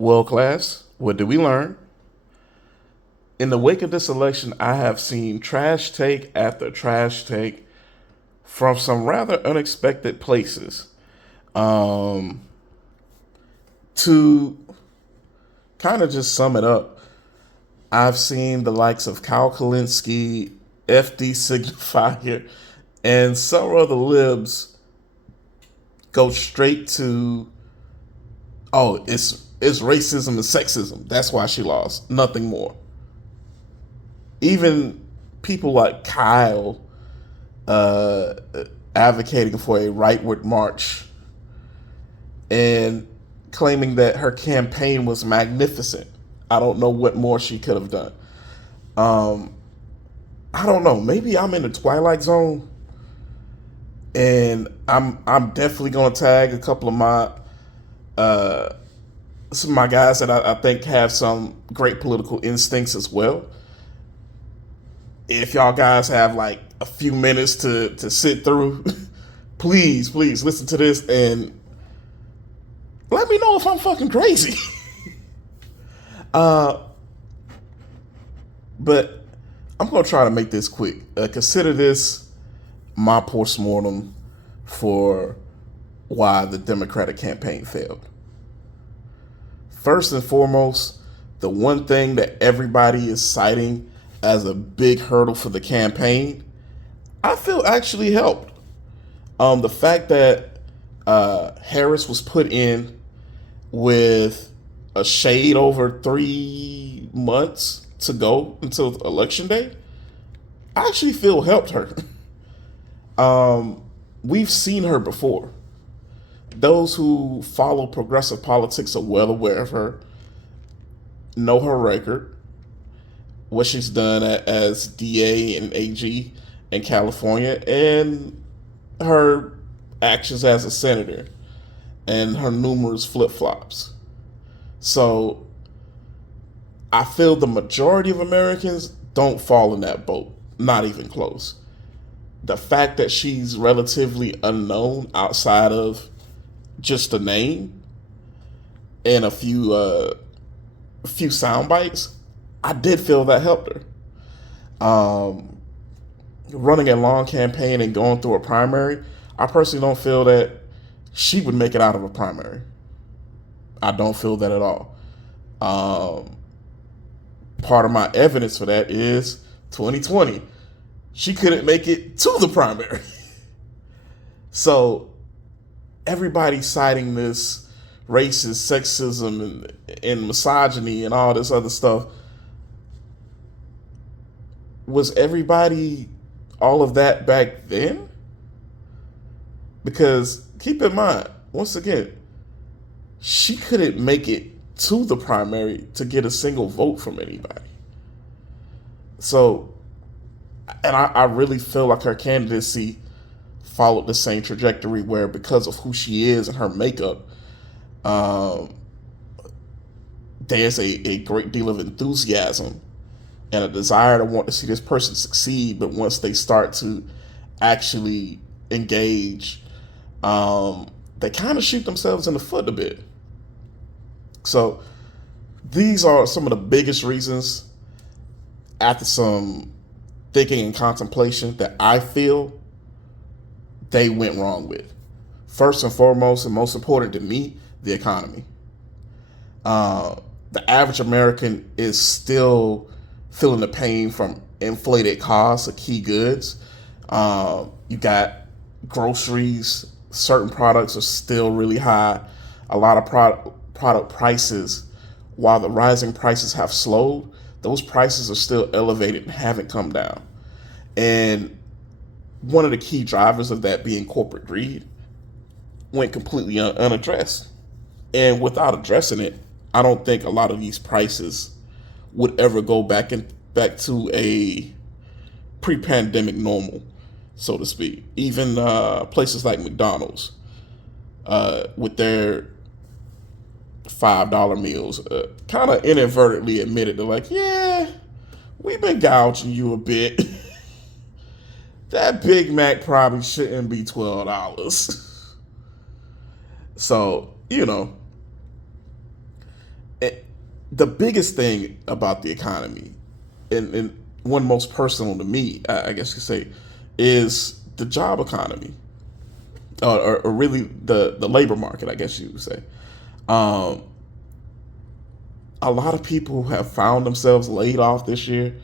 Well, class, what did we learn? In the wake of this election, I have seen trash take after trash take from some rather unexpected places. Um, to kind of just sum it up, I've seen the likes of Kyle Kalinske, FD Signifier, and some other libs go straight to, oh, it's racism and sexism. That's why she lost. Nothing more. Even people like Kyle uh, advocating for a rightward march and claiming that her campaign was magnificent. I don't know what more she could have done. Um, I don't know. Maybe I'm in the twilight zone, and I'm definitely gonna tag a couple of uh, some of my guys that I think have some great political instincts as well. If y'all guys have like a few minutes to sit through, please listen to this and let me know if I'm fucking crazy. uh, but I'm gonna try to make this quick. Consider this my postmortem for why the Democratic campaign failed. First and foremost, the one thing that everybody is citing as a big hurdle for the campaign, I feel actually helped. The fact that Harris was put in with a shade over 3 months to go until election day, I actually feel helped her. We've seen her before. Those who follow progressive politics are well aware of her, know her record, what she's done as DA and AG in California, and her actions as a senator and her numerous flip flops. So I feel the majority of Americans don't fall in that boat, not even close. The fact that she's relatively unknown outside of just a name and a few sound bites, I did feel that helped her. Running a long campaign and going through a primary, I personally don't feel that she would make it out of a primary. I don't feel that at all. Part of my evidence for that is 2020. She couldn't make it to the primary. So everybody citing this racist, sexism, and misogyny and all this other stuff. Was everybody all of that back then? Because keep in mind, once again, she couldn't make it to the primary to get a single vote from anybody. So, and I really feel like her candidacy followed the same trajectory where, because of who she is and her makeup, there's a great deal of enthusiasm and a desire to want to see this person succeed. But once they start to actually engage, they kind of shoot themselves in the foot a bit. So these are some of the biggest reasons, after some thinking and contemplation, that I feel they went wrong with. First and foremost, and most important to me, the economy. The average American is still feeling the pain from inflated costs of key goods. You got groceries, certain products are still really high. A lot of product prices, while the rising prices have slowed, those prices are still elevated and haven't come down. And one of the key drivers of that being corporate greed went completely unaddressed. And without addressing it, I don't think a lot of these prices would ever go back to a pre-pandemic normal, so to speak. Even places like McDonald's, with their $5 meals, kind of inadvertently admitted they're like, yeah, we've been gouging you a bit. That Big Mac probably shouldn't be $12. So, The biggest thing about the economy, and one most personal to me, I guess you could say, is the job economy, or really the labor market, I guess you would say. Um, a lot of people have found themselves laid off this year.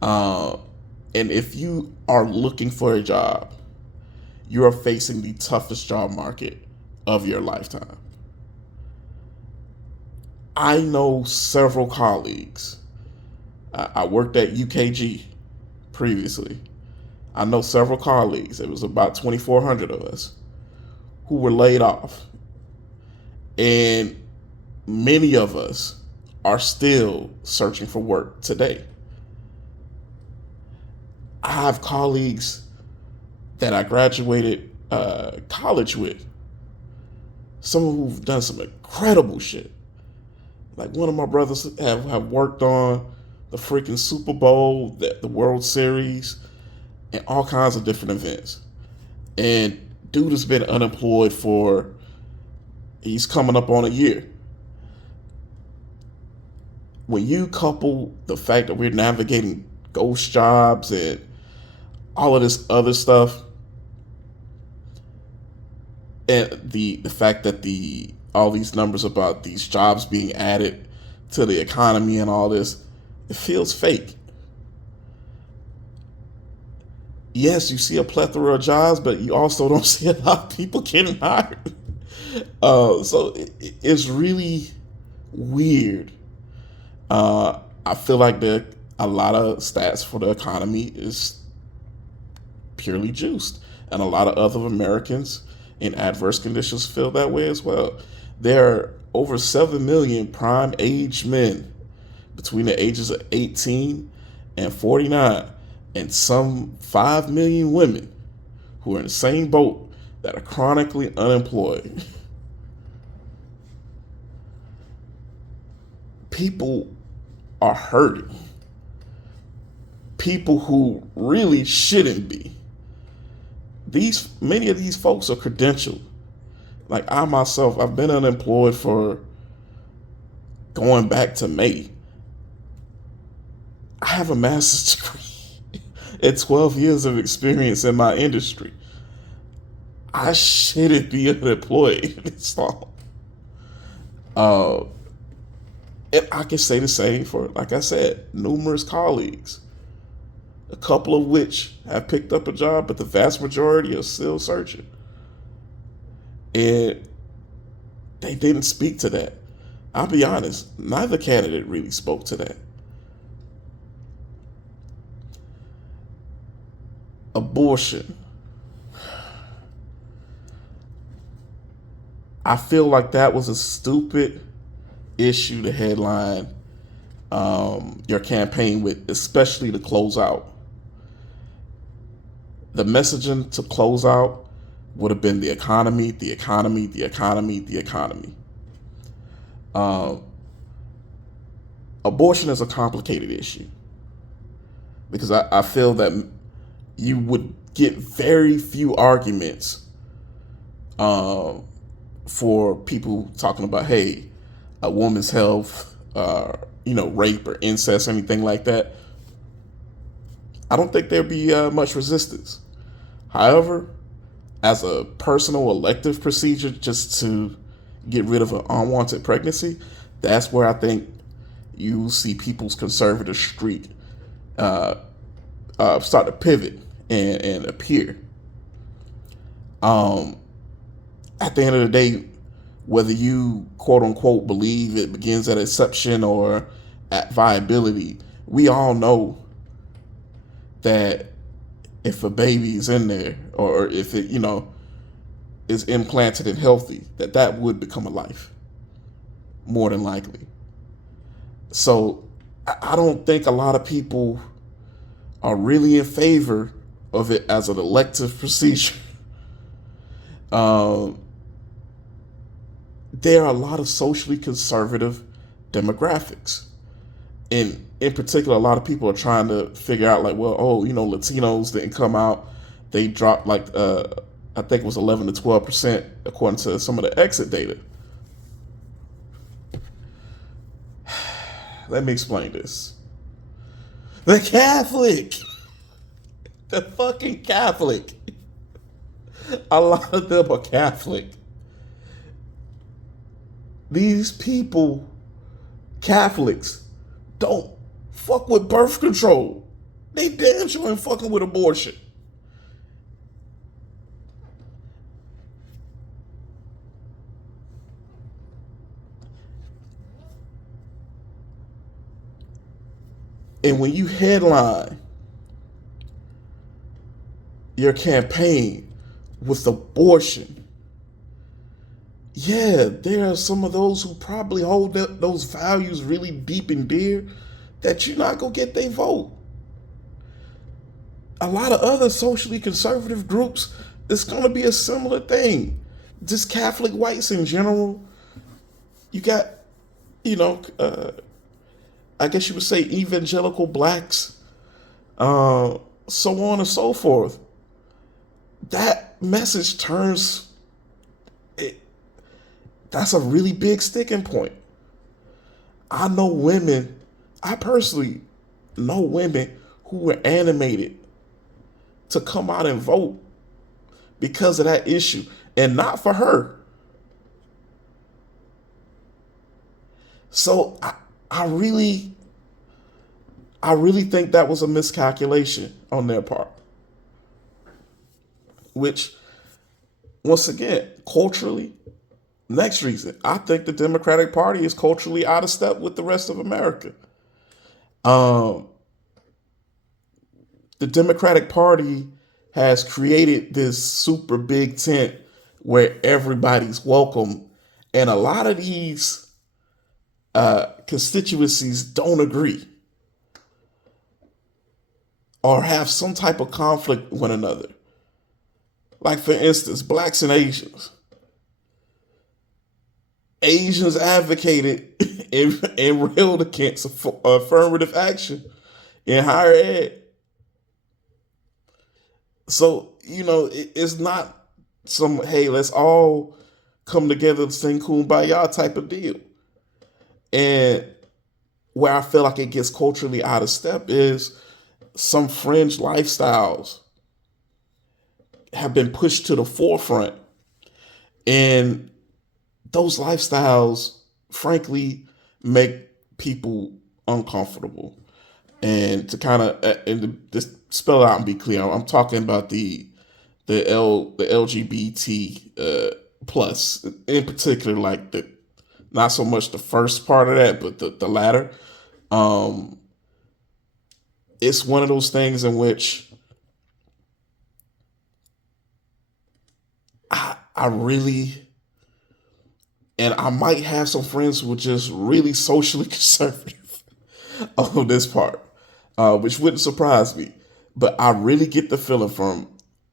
Uh, and if you are looking for a job, you are facing the toughest job market of your lifetime. I know several colleagues. I worked at UKG previously. I know several colleagues. It was about 2,400 of us who were laid off. And many of us are still searching for work today. I have colleagues that I graduated college with, some who've done some incredible shit. Like one of my brothers have worked on the freaking Super Bowl, the World Series, and all kinds of different events. And dude has been unemployed he's coming up on a year. When you couple the fact that we're navigating ghost jobs and all of this other stuff, and the fact that all these numbers about these jobs being added to the economy and all this, it feels fake. Yes, you see a plethora of jobs, but you also don't see a lot of people getting hired. So it's really weird. I feel like a lot of stats for the economy is purely juiced, and a lot of other Americans in adverse conditions feel that way as well. There are over 7 million prime age men between the ages of 18 and 49, and some 5 million women who are in the same boat that are chronically unemployed. People are hurting. People who really shouldn't be. Many of these folks are credentialed. Like I myself, I've been unemployed for going back to May. I have a master's degree and 12 years of experience in my industry. I shouldn't be unemployed this long. And I can say the same for, like I said, numerous colleagues. A couple of which have picked up a job, but the vast majority are still searching. And they didn't speak to that. I'll be honest, neither candidate really spoke to that. Abortion. I feel like that was a stupid issue to headline your campaign with, especially to close out. The messaging to close out would have been the economy, the economy, the economy, the economy. Abortion is a complicated issue because I feel that you would get very few arguments for people talking about, hey, a woman's health, rape or incest, anything like that. I don't think there'd be much resistance. However, as a personal elective procedure just to get rid of an unwanted pregnancy, that's where I think you see people's conservative streak start to pivot and appear. At the end of the day, whether you quote unquote believe it begins at inception or at viability, we all know that if a baby is in there or if it, is implanted and healthy, that would become a life, more than likely. So I don't think a lot of people are really in favor of it as an elective procedure. There are a lot of socially conservative demographics. And in particular, a lot of people are trying to figure out Latinos didn't come out. They dropped I think it was 11 to 12% according to some of the exit data. Let me explain this. The Catholic, the fucking Catholic, a lot of them are Catholic. These people, Catholics, don't fuck with birth control. They damn sure ain't fucking with abortion. And when you headline your campaign with abortion, yeah, there are some of those who probably hold those values really deep and dear that you're not going to get their vote. A lot of other socially conservative groups, it's going to be a similar thing. Just Catholic whites in general, you got, you know, I guess you would say evangelical blacks, so on and so forth. That message turns, that's a really big sticking point. I know women, I personally know women who were animated to come out and vote because of that issue, and not for her. So I really think that was a miscalculation on their part. Which, once again, culturally, next reason, I think the Democratic Party is culturally out of step with the rest of America. The Democratic Party has created this super big tent where everybody's welcome, and a lot of these constituencies don't agree or have some type of conflict with one another. Like, for instance, blacks and Asians. Asians advocated and railed against affirmative action in higher ed. So, it's not some, hey, let's all come together and sing kumbaya type of deal. And where I feel like it gets culturally out of step is some fringe lifestyles have been pushed to the forefront. And those lifestyles, frankly, make people uncomfortable. And to kind of just spell it out and be clear, I'm talking about the LGBT plus, in particular, like not so much the first part of that, but the latter. It's one of those things in which I really, and I might have some friends who are just really socially conservative on this part, which wouldn't surprise me. But I really get the feeling from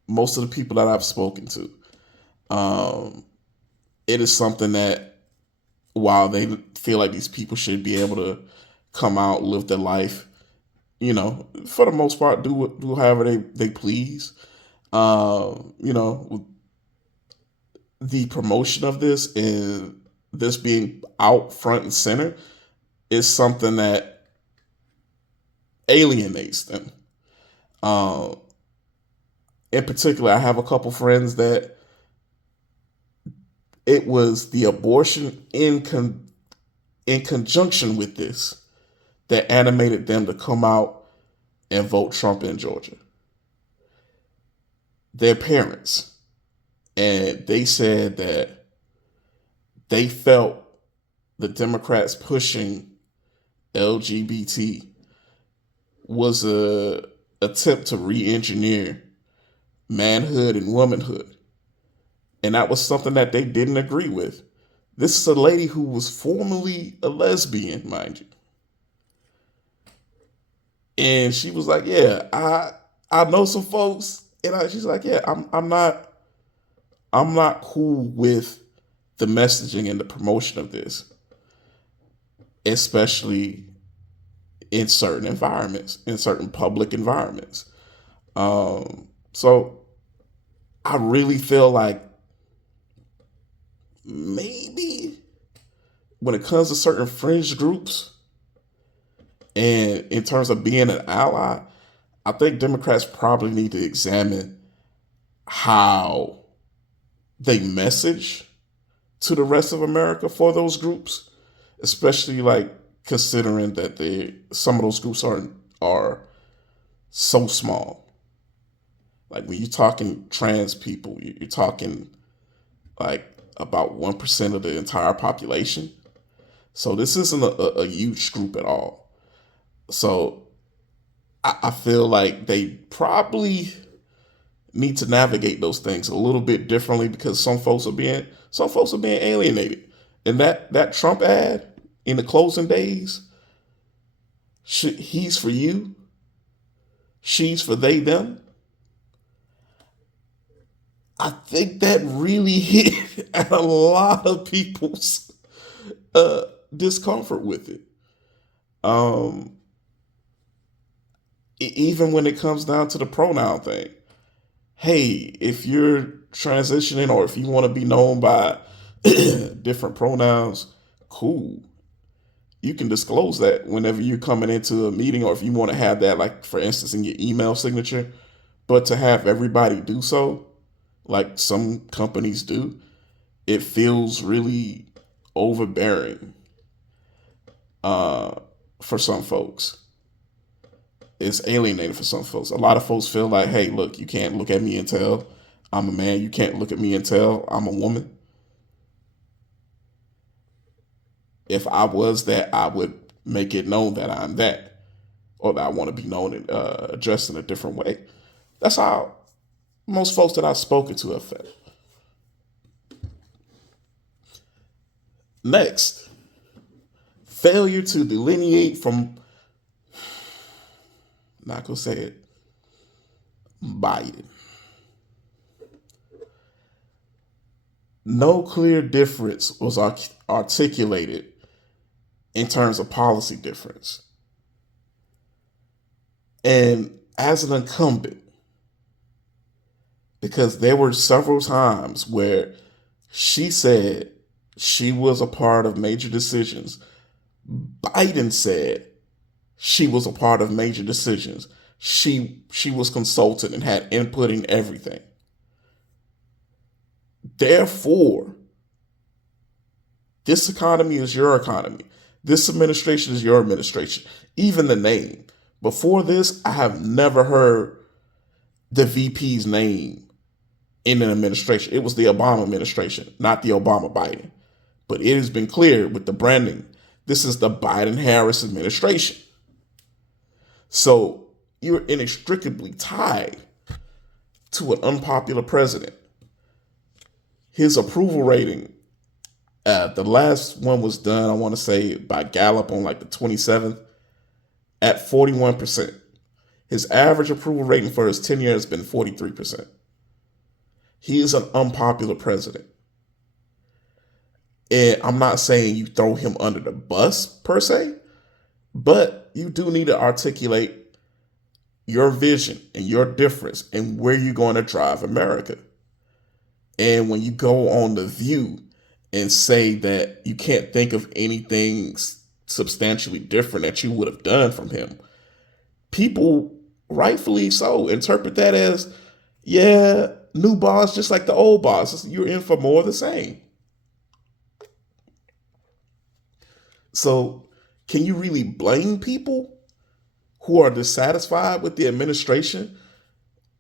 most of the people that I've spoken to. It is something that, while they feel like these people should be able to come out, live their life, for the most part, do however they please. The promotion of this and this being out front and center is something that alienates them. In particular, I have a couple friends that it was the abortion in conjunction with this that animated them to come out and vote Trump in Georgia. Their parents. And they said that they felt the Democrats pushing LGBT was a attempt to re-engineer manhood and womanhood. And that was something that they didn't agree with. This is a lady who was formerly a lesbian, mind you. And she was like, yeah, I know some folks. And she's like, yeah, I'm not cool with the messaging and the promotion of this, especially in certain environments, in certain public environments. So I really feel like maybe when it comes to certain fringe groups, And in terms of being an ally, I think Democrats probably need to examine how they message to the rest of America for those groups, especially like considering that some of those groups are so small. Like when you're talking trans people, you're talking like about 1% of the entire population. So this isn't a huge group at all. So I feel like they probably need to navigate those things a little bit differently because some folks are being alienated. And that Trump ad in the closing days, he's for you, she's for they them. I think that really hit at a lot of people's discomfort with it. Um, Even when it comes down to the pronoun thing. Hey, if you're transitioning or if you want to be known by different pronouns, cool. You can disclose that whenever you're coming into a meeting or if you want to have that, like, for instance, in your email signature. But to have everybody do so, like some companies do, it feels really overbearing for some folks. It's alienating for some folks. A lot of folks feel like, hey, look, you can't look at me and tell I'm a man. You can't look at me and tell I'm a woman. If I was that, I would make it known that I'm that, or that I want to be known and addressed in a different way. That's how most folks that I've spoken to have felt. Next, failure to delineate from, not gonna say it, Biden. No clear difference was articulated in terms of policy difference. And as an incumbent, because there were several times where she said she was a part of major decisions, Biden said she was a part of major decisions. She was consulted and had input in everything. Therefore, this economy is your economy. This administration is your administration. Even the name. Before this, I have never heard the VP's name in an administration. It was the Obama administration, not the Obama Biden. But it has been clear with the branding. This is the Biden-Harris administration. So you're inextricably tied to an unpopular president. His approval rating, the last one was done, I want to say, by Gallup on like the 27th, at 41%. His average approval rating for his tenure has been 43%. He is an unpopular president. And I'm not saying you throw him under the bus per se, but you do need to articulate your vision and your difference and where you're going to drive America. And when you go on The View and say that you can't think of anything substantially different that you would have done from him, people, rightfully so, interpret that as, yeah, new boss, just like the old boss. You're in for more of the same. So can you really blame people who are dissatisfied with the administration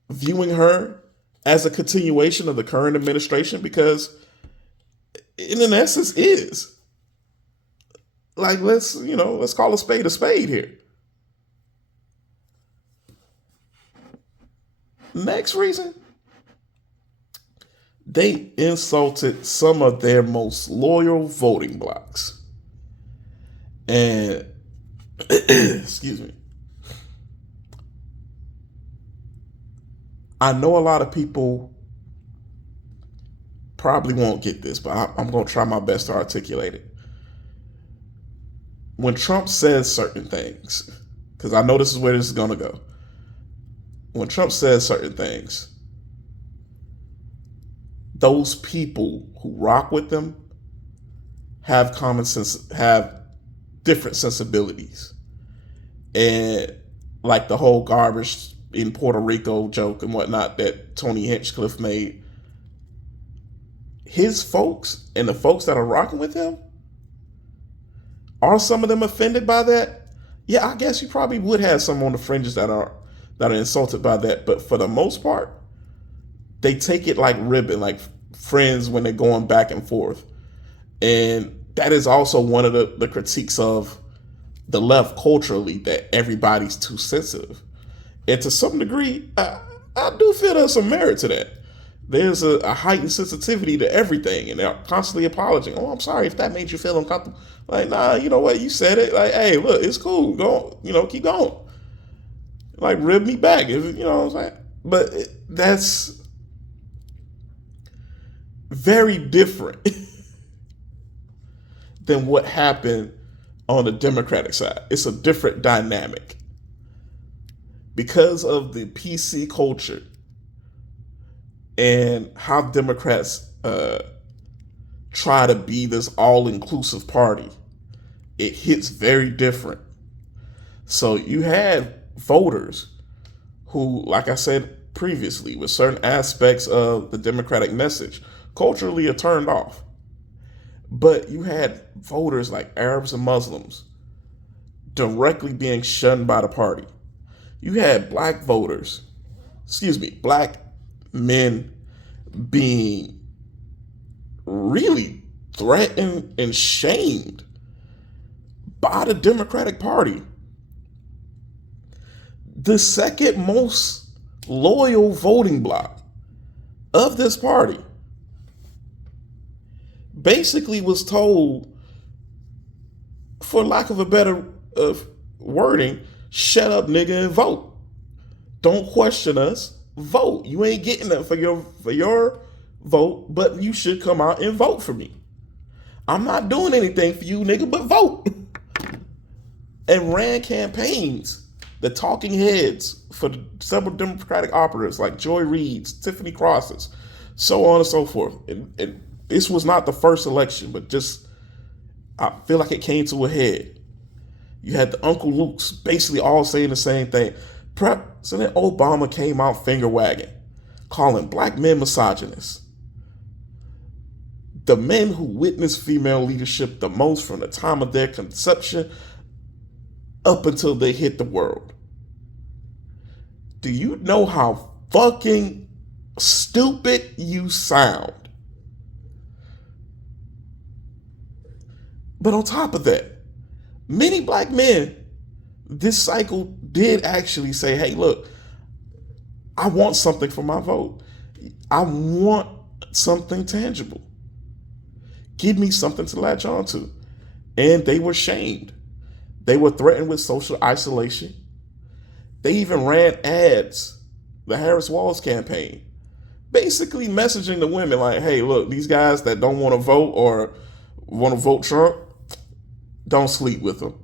viewing her as a continuation of the current administration? Because in essence is. Like, let's call a spade here. Next reason, they insulted some of their most loyal voting blocs. And excuse me. I know a lot of people probably won't get this, but I'm going to try my best to articulate it. When Trump says certain things, because I know this is where this is going to go. When Trump says certain things, those people who rock with them have common sense, have different sensibilities. And like the whole garbage in Puerto Rico joke and whatnot that Tony Hinchcliffe made, his folks and the folks that are rocking with him, are some of them offended by that? Yeah, I guess you probably would have some on the fringes that are insulted by that, but for the most part, they take it like ribbon, like friends when they're going back and forth. And that is also one of the critiques of the left culturally, that everybody's too sensitive. And to some degree, I do feel there's some merit to that. There's a heightened sensitivity to everything, and they're constantly apologizing. Oh, I'm sorry if that made you feel uncomfortable. Like, nah, you know what? You said it. Like, hey, look, it's cool. Go, keep going. Like, rib me back. If, you know what I'm saying? But that's very different than what happened on the Democratic side. It's a different dynamic. Because of the PC culture and how Democrats try to be this all-inclusive party, it hits very different. So you had voters who, like I said previously, with certain aspects of the Democratic message, culturally are turned off. But you had voters like Arabs and Muslims directly being shunned by the party. You had black men being really threatened and shamed by the Democratic Party. The second most loyal voting bloc of this party basically was told, for lack of a better wording, shut up, nigga, and vote. Don't question us. Vote. You ain't getting that for your vote, but you should come out and vote for me. I'm not doing anything for you, nigga, but vote. And ran campaigns, the talking heads for several Democratic operatives like Joy Reids, Tiffany Crosses, so on and so forth. And this was not the first election, but just, I feel like it came to a head. You had the Uncle Lukes basically all saying the same thing. President Obama came out finger wagging, calling black men misogynists. The men who witnessed female leadership the most from the time of their conception up until they hit the world. Do you know how fucking stupid you sound? But on top of that, many black men this cycle did actually say, hey, look, I want something for my vote. I want something tangible. Give me something to latch on to. And they were shamed. They were threatened with social isolation. They even ran ads, the Harris Walls campaign, basically messaging the women like, hey, look, these guys that don't want to vote or want to vote Trump, don't sleep with them.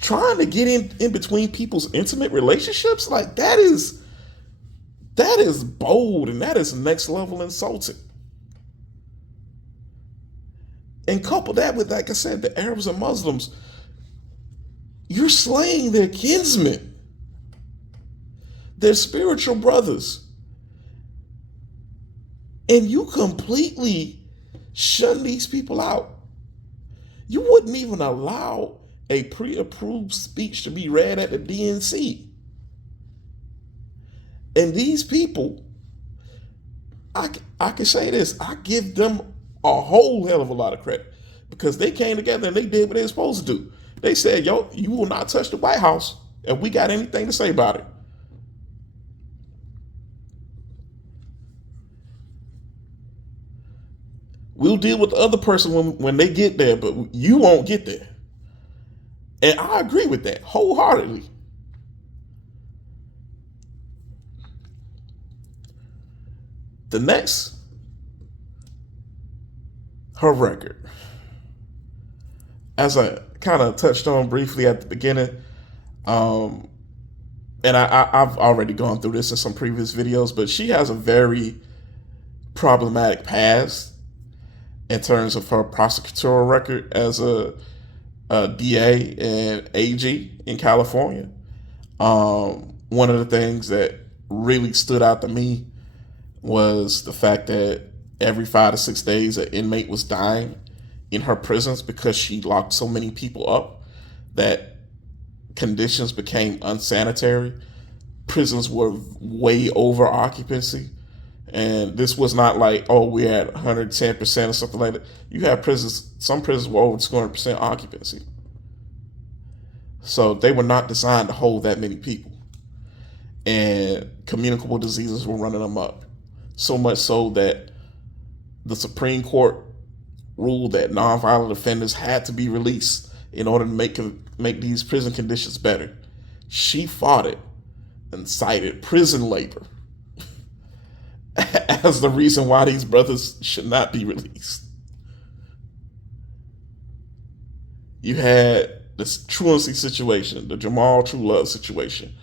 Trying to get in between people's intimate relationships, like that is bold, and that is next level insulting. And couple that with, like I said, the Arabs and Muslims, you're slaying their kinsmen, their spiritual brothers, and you completely shun these people out. You wouldn't even allow a pre-approved speech to be read at the DNC. And these people, I can say this, I give them a whole hell of a lot of credit, because they came together and they did what they were supposed to do. They said, yo, you will not touch the White House if we got anything to say about it. We'll deal with the other person when they get there, but you won't get there. And I agree with that wholeheartedly. The next, her record. As I kind of touched on briefly at the beginning, and I've already gone through this in some previous videos, but she has a very problematic past in terms of her prosecutorial record as a DA and AG in California. One of the things that really stood out to me was the fact that every 5 to 6 days an inmate was dying in her prisons because she locked so many people up that conditions became unsanitary. Prisons were way over occupancy. And this was not like, oh, we're at 110% or something like that. You have prisons, some prisons were over 200% occupancy. So they were not designed to hold that many people. And communicable diseases were running them up. So much so that the Supreme Court ruled that nonviolent offenders had to be released in order to make these prison conditions better. She fought it and cited prison labor as the reason why these brothers should not be released. You had this truancy situation, the Jamal True Love situation,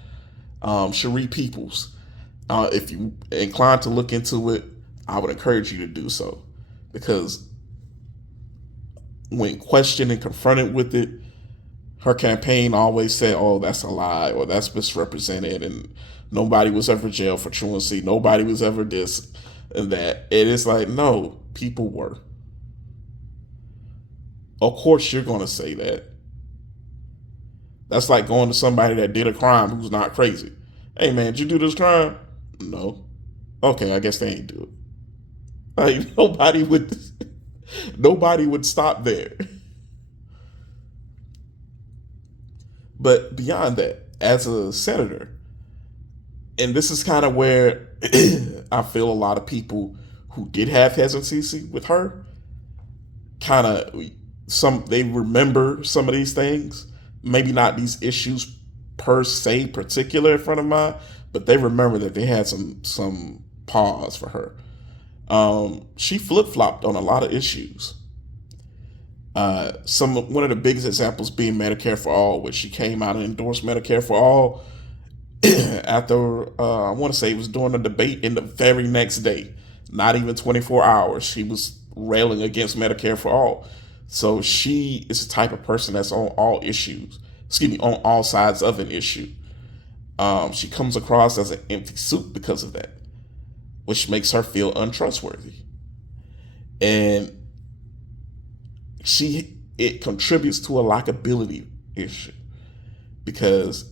Cherie Peoples. If you inclined to look into it, I would encourage you to do so, because when questioned and confronted with it, her campaign always said, oh, that's a lie, or that's misrepresented, and nobody was ever jailed for truancy, nobody was ever this and that. It is like, no, people were. Of course you're going to say that. That's like going to somebody that did a crime who's not crazy. Hey man, did you do this crime? No. Okay, I guess they ain't do it. Like nobody would stop there. But beyond that, as a senator, and this is kind of where I feel a lot of people who did have hesitancy with her, kind of they remember some of these things, maybe not these issues per se particular in front of mind, but they remember that they had some pause for her. She flip-flopped on a lot of issues. One of the biggest examples being Medicare for All, which she came out and endorsed Medicare for All after, I want to say it was during a debate, in the very next day, not even 24 hours, she was railing against Medicare for All. So she is the type of person that's on on all sides of an issue. She comes across as an empty suit because of that, which makes her feel untrustworthy. And it contributes to a likability issue, because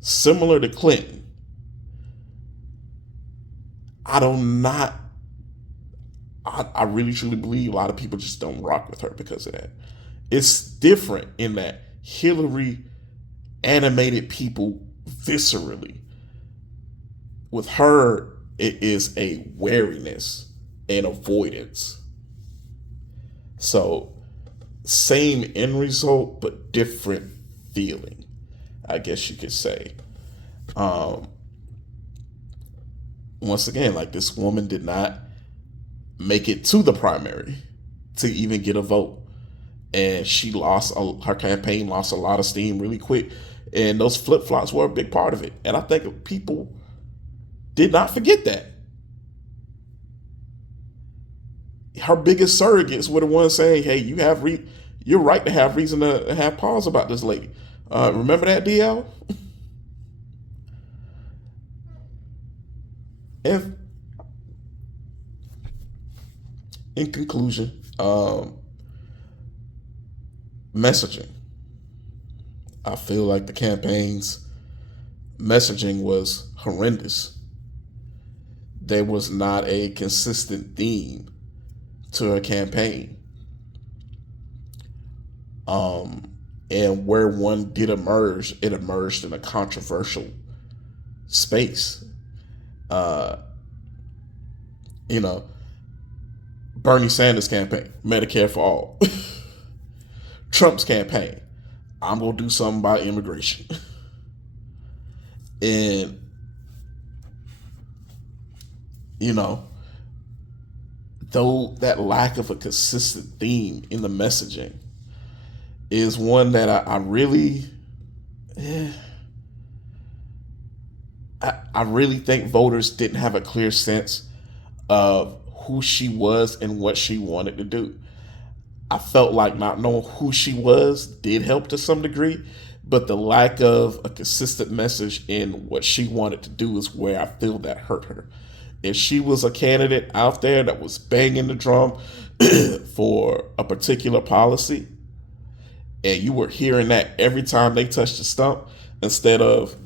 similar to Clinton, I really truly believe a lot of people just don't rock with her because of that. It's different in that Hillary animated people viscerally. With her, it is a wariness and avoidance. So, same end result, but different feeling, I guess you could say. Once again, like, this woman did not make it to the primary to even get a vote. And her campaign lost a lot of steam really quick. And those flip-flops were a big part of it. And I think people did not forget that. Her biggest surrogates were the ones saying, hey, you're right to have reason to have pause about this lady. Remember that, DL? And in conclusion, messaging. I feel like the campaign's messaging was horrendous. There was not a consistent theme to a campaign. And where one did emerge, it emerged in a controversial space. Bernie Sanders' campaign, Medicare for All. Trump's campaign, I'm going to do something about immigration. And, though that lack of a consistent theme in the messaging is one that I really think voters didn't have a clear sense of who she was and what she wanted to do. I felt like not knowing who she was did help to some degree, but the lack of a consistent message in what she wanted to do is where I feel that hurt her. If she was a candidate out there that was banging the drum for a particular policy, and you were hearing that every time they touched the stump, instead of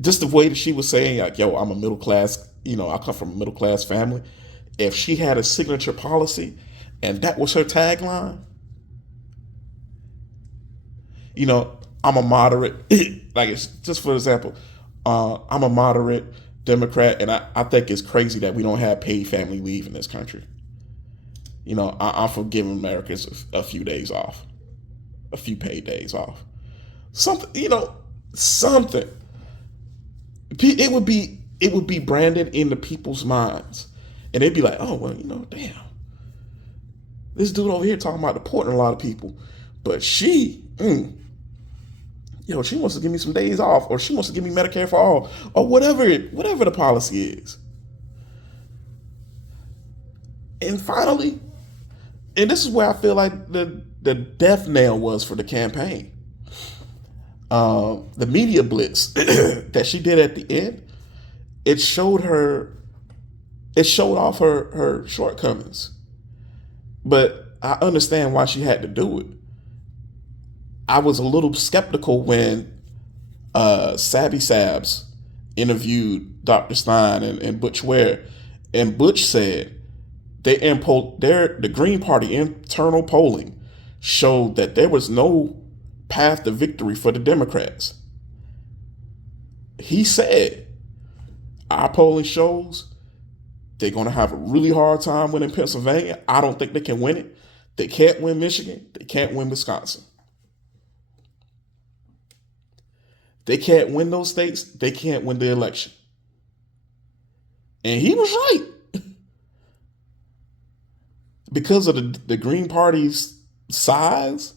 just the way that she was saying, like, yo, I'm a middle class, I come from a middle class family. If she had a signature policy and that was her tagline, I'm a moderate, like, it's just for example, I'm a moderate Democrat, and I think it's crazy that we don't have paid family leave in this country. I'm for giving Americans a few days off, a few paid days off. Something. It would be branded into people's minds, and they'd be like, oh well, damn, this dude over here talking about deporting a lot of people, but she wants to give me some days off, or she wants to give me Medicare for all, or whatever the policy is. And finally, and this is where I feel like the death knell was for the campaign. The media blitz that she did at the end, it showed off her shortcomings. But I understand why she had to do it. I was a little skeptical when Sabby Sabs interviewed Dr. Stein and Butch Ware, and Butch said the Green Party internal polling showed that there was no path to victory for the Democrats. He said, our polling shows they're going to have a really hard time winning Pennsylvania. I don't think they can win it. They can't win Michigan. They can't win Wisconsin. They can't win those states. They can't win the election. And he was right. Because of the Green Party's size,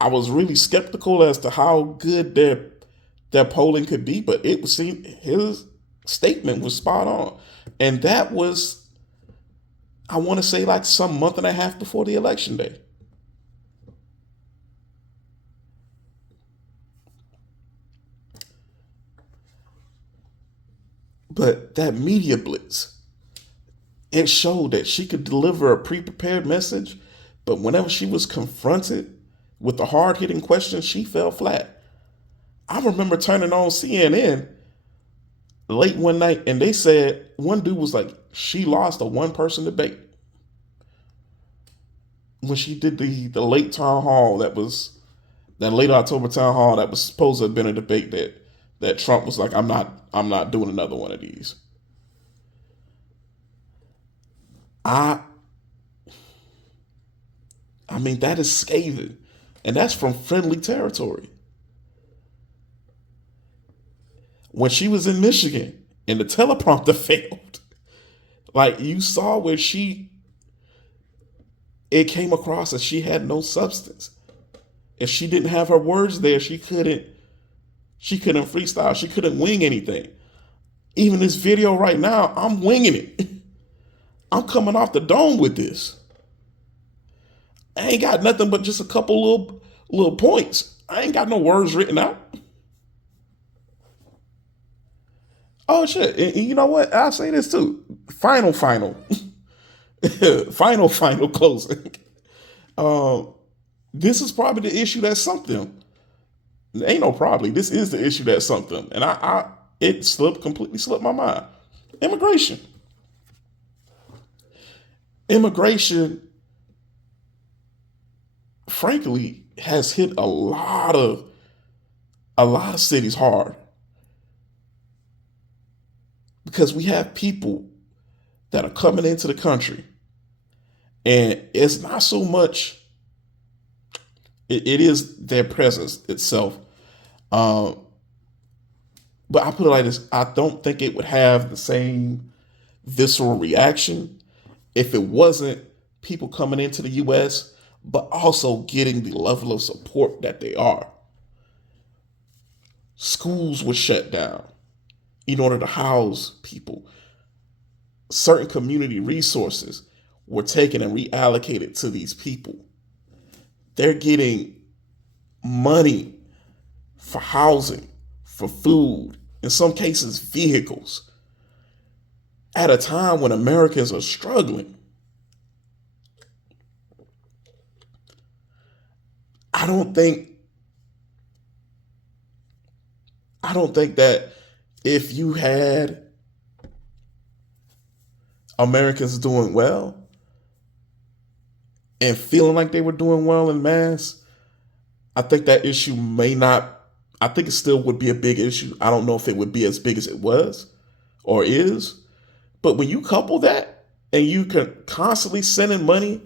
I was really skeptical as to how good their polling could be, but it would seem his statement was spot on. And that was, I want to say, like some month and a half before the election day. But that media blitz, it showed that she could deliver a pre-prepared message, but whenever she was confronted with the hard-hitting questions, she fell flat. I remember turning on CNN late one night, and they said, one dude was like, she lost a one-person debate. When she did the late town hall, that late October town hall that was supposed to have been a debate that Trump was like, I'm not doing another one of these. I mean, that is scathing. And that's from friendly territory. When she was in Michigan and the teleprompter failed, like you saw where it came across as she had no substance. If she didn't have her words there, she couldn't freestyle. She couldn't wing anything. Even this video right now, I'm winging it. I'm coming off the dome with this. I ain't got nothing but just a couple little points. I ain't got no words written out. Oh shit! And you know what? I'll say this too. Final final closing. This is probably the issue that sunk them. Ain't no probably. This is the issue that sunk them, and it completely slipped my mind. Immigration, frankly, has hit a lot of cities hard, because we have people that are coming into the country, and it's not so much. It is their presence itself, but I put it like this: I don't think it would have the same visceral reaction if it wasn't people coming into the U.S., but also getting the level of support that they are. Schools were shut down in order to house people. Certain community resources were taken and reallocated to these people. they're getting money for housing, for food, in some cases, vehicles, at a time when Americans are struggling. I don't think that if you had Americans doing well and feeling like they were doing well in mass, I think that issue may not, I think it still would be a big issue. I don't know if it would be as big as it was or is. But when you couple that and you can constantly sending money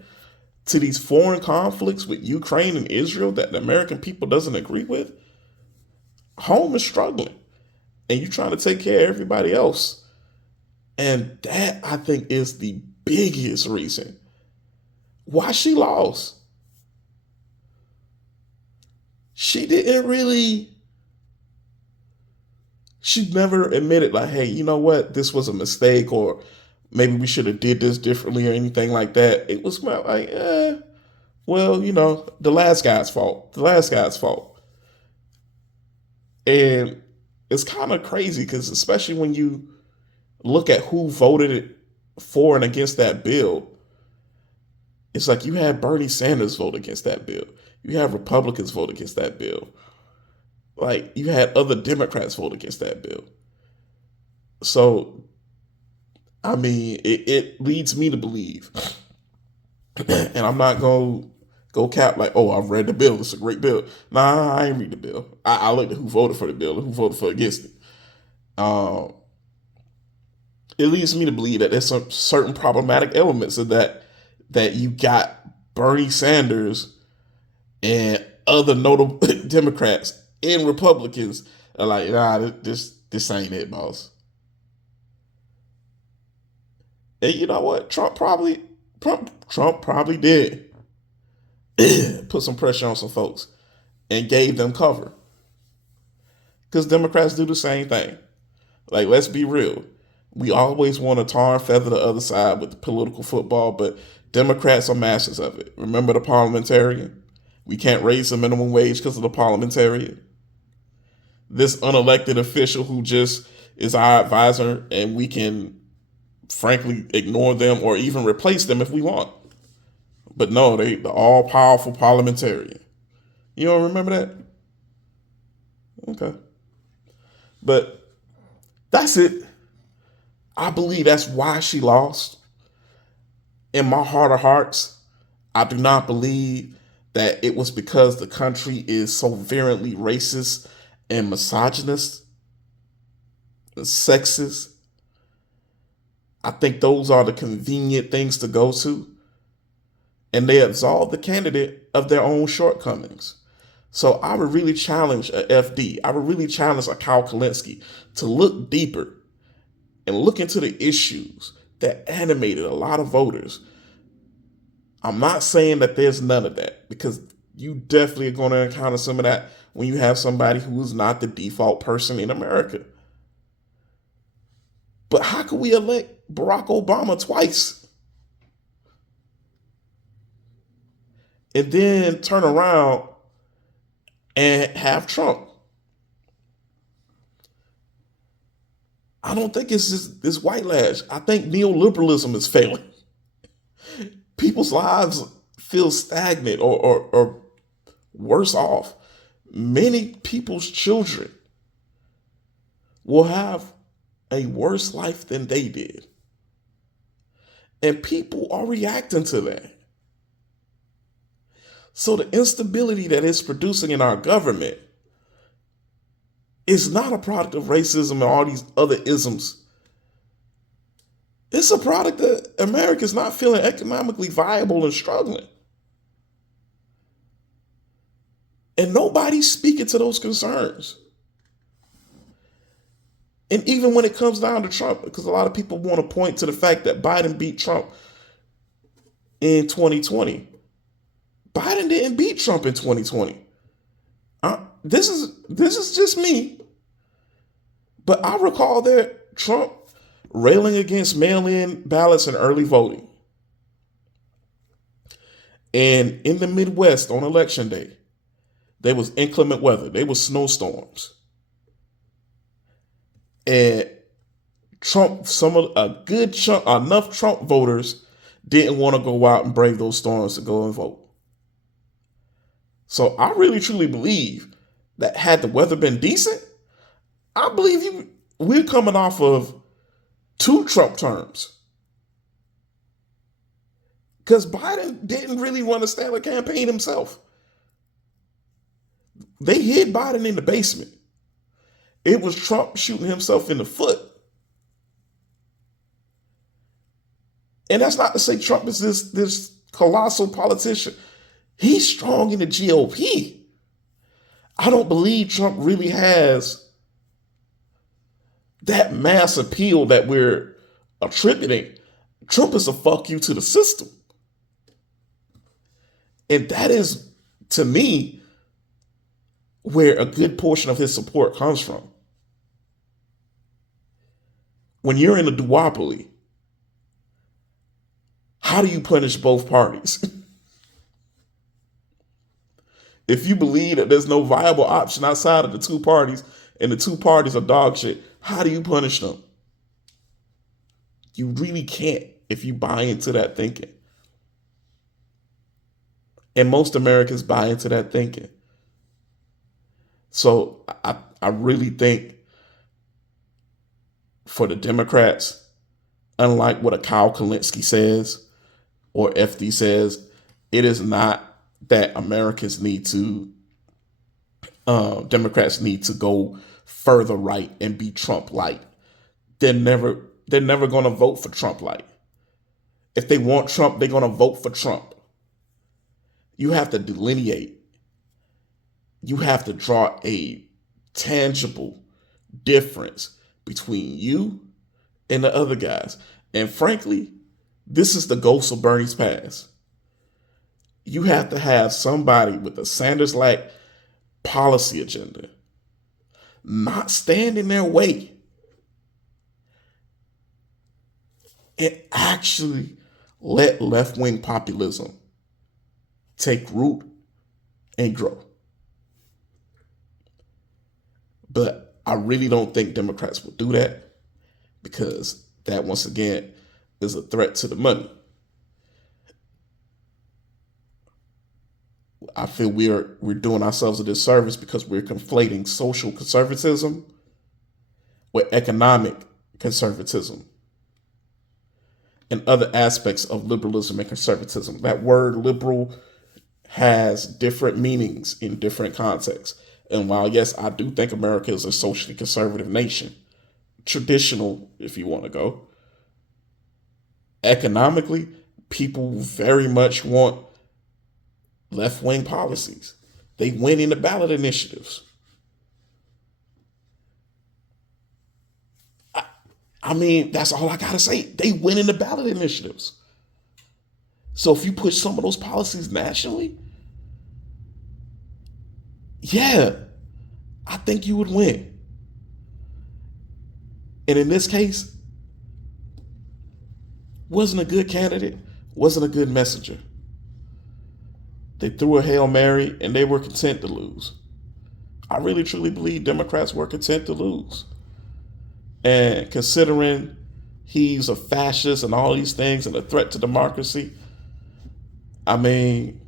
to these foreign conflicts with Ukraine and Israel that the American people doesn't agree with, home is struggling. And you're trying to take care of everybody else. And that, I think, is the biggest reason why she lost. She didn't really, she never admitted like, hey, you know what, this was a mistake, or maybe we should have did this differently or anything like that. It was more like, well, the last guy's fault. The last guy's fault. And it's kind of crazy because especially when you look at who voted for and against that bill, it's like you had Bernie Sanders vote against that bill. You have Republicans vote against that bill. Like, you had other Democrats vote against that bill. So, I mean, it leads me to believe, and I'm not going to go cap like, oh, I've read the bill, it's a great bill. Nah, I ain't read the bill. I looked at who voted for the bill and who voted for against it. It leads me to believe that there's some certain problematic elements of that you got Bernie Sanders and other notable Democrats and Republicans are like, nah, this ain't it, boss. And you know what? Trump probably did put some pressure on some folks and gave them cover. Because Democrats do the same thing. Like, let's be real. We always want to tar and feather the other side with the political football, but Democrats are masters of it. Remember the parliamentarian? We can't raise the minimum wage because of the parliamentarian. This unelected official who just is our advisor, and we can frankly ignore them or even replace them if we want. But no, the all-powerful parliamentarian. You don't remember that? Okay. But that's it. I believe that's why she lost. In my heart of hearts, I do not believe that it was because the country is so virulently racist and misogynist and sexist. I think those are the convenient things to go to. And they absolve the candidate of their own shortcomings. So I would really challenge a FD. I would really challenge a Kyle Kalinske to look deeper and look into the issues that animated a lot of voters. I'm not saying that there's none of that, because you definitely are going to encounter some of that when you have somebody who is not the default person in America. But how could we elect Barack Obama twice and then turn around and have Trump? I don't think it's just this white lash. I think neoliberalism is failing. People's lives feel stagnant or worse off. Many people's children will have a worse life than they did. And people are reacting to that. So the instability that it's producing in our government is not a product of racism and all these other isms. It's a product that America's not feeling economically viable and struggling. And nobody's speaking to those concerns. And even when it comes down to Trump, because a lot of people want to point to the fact that Biden beat Trump in 2020. Biden didn't beat Trump in 2020. This is just me. But I recall that Trump railing against mail-in ballots and early voting. And in the Midwest on election day, there was inclement weather. There was snowstorms. And Trump, a good chunk, enough Trump voters didn't want to go out and brave those storms to go and vote. So I really truly believe that had the weather been decent, I believe we're coming off of 2 Trump terms. Because Biden didn't really want to stand a campaign himself. They hid Biden in the basement. It was Trump shooting himself in the foot. And that's not to say Trump is this colossal politician. He's strong in the GOP. I don't believe Trump really has that mass appeal that we're attributing. Trump is a fuck you to the system. And that is, to me, where a good portion of his support comes from. When you're in a duopoly, how do you punish both parties? If you believe that there's no viable option outside of the 2 parties and the 2 parties are dog shit, how do you punish them? You really can't if you buy into that thinking. And most Americans buy into that thinking. So I really think for the Democrats, unlike what a Kyle Kalinske says or FD says, it is not that Democrats need to go further right and be Trump light. They're never going to vote for Trump light. If they want Trump, they're going to vote for Trump. You have to delineate. You have to draw a tangible difference between you and the other guys. And frankly, this is the ghost of Bernie's past. You have to have somebody with a Sanders-like policy agenda not stand in their way and actually let left-wing populism take root and grow. But I really don't think Democrats will do that because that, once again, is a threat to the money. I feel we're doing ourselves a disservice because we're conflating social conservatism with economic conservatism and other aspects of liberalism and conservatism. That word liberal has different meanings in different contexts. And while, yes, I do think America is a socially conservative nation, traditional, if you want to go, economically, people very much want left-wing policies. They win in the ballot initiatives. I mean, that's all I got to say. They win in the ballot initiatives. So if you push some of those policies nationally, yeah, I think you would win. And in this case, wasn't a good candidate, wasn't a good messenger. They threw a Hail Mary and they were content to lose. I really truly believe Democrats were content to lose. And considering he's a fascist and all these things and a threat to democracy, I mean,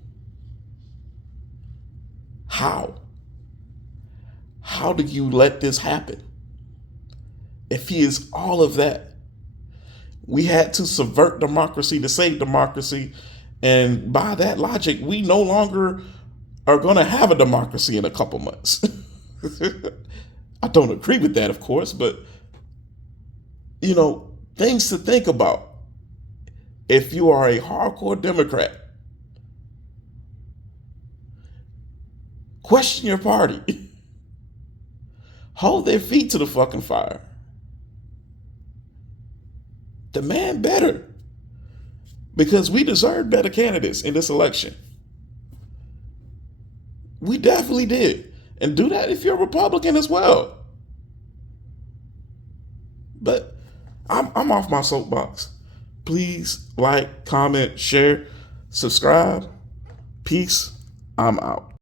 how? How do you let this happen? If he is all of that, we had to subvert democracy to save democracy. And by that logic, we no longer are going to have a democracy in a couple months. I don't agree with that, of course, but, you know, things to think about. If you are a hardcore Democrat, question your party. Hold their feet to the fucking fire. Demand better. Because we deserve better candidates in this election. We definitely did. And do that if you're a Republican as well. But I'm off my soapbox. Please like, comment, share, subscribe. Peace. I'm out.